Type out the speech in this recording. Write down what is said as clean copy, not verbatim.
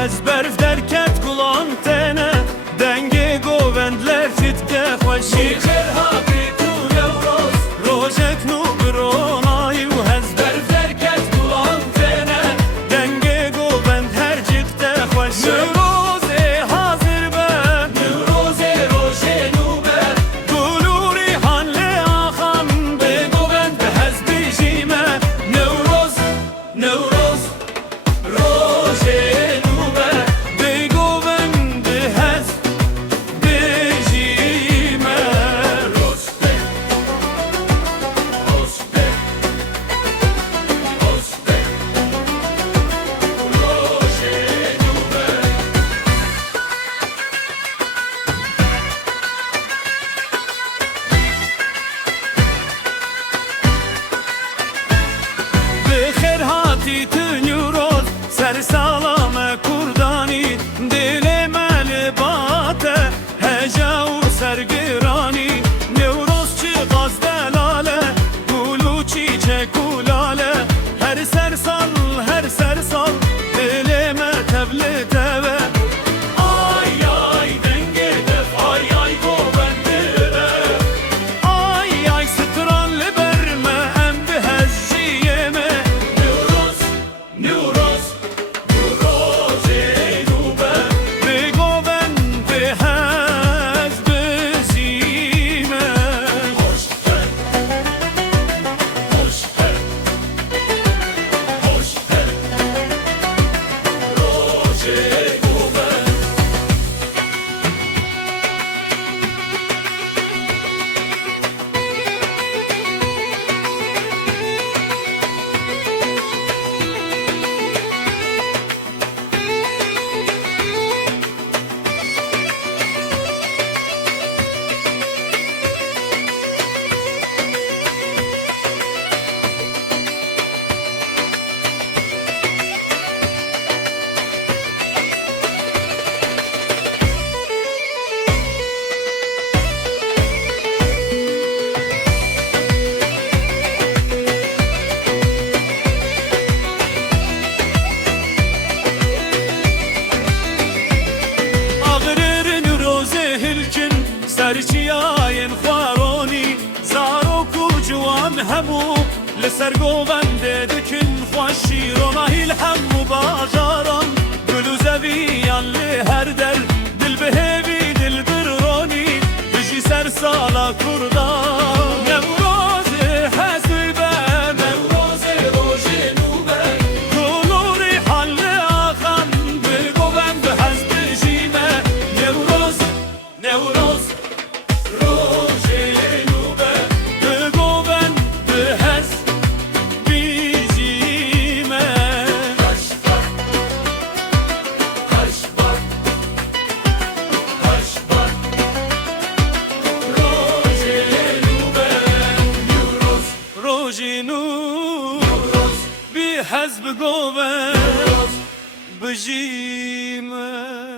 hez berf derket kulan tene denge govendler çitke xoşi hati tu nevroz rojek nu bronay u hez berf derket kulan tene denge govend her cikte xoşi nevroze hazır ben nevroze roje nu ben guluri hanle axan be govend hez bijime nevroz nevroz roje nu ben be govend hez bijime roste roste roste roje nu ben بخیر هاتی تنیروز سر سلام کردانی دل مل باته هجا و سرگرانی نوروز چی غاز دلاله گلو چی چه گلاله هر سر سال دل ما تبلته ay ay denge def ay ay govende ay ay stran liberme em behziyeme neuroz neuroz neuroze nube be govende hez bezime hoş gel hoş gel hoş gel roje nube Ağrırın roze hilkin serçiyayen xwaroni zaro kucuan hemu لسر گوونده دکن خوشی رو مهیل همو باجاران گلو زویان لی هر در دل بهوی دل برانی بجی سر سالا کردان نوروز حسبه نوروز روژه نوبه گلوری حل آخان بگوون به حسب جیمه نوروز نوروز روژه نوبه بگوون به حسب bijime haşbak haşbak haşbak roje nube neuroz roje neuroz bi hazb goven bijime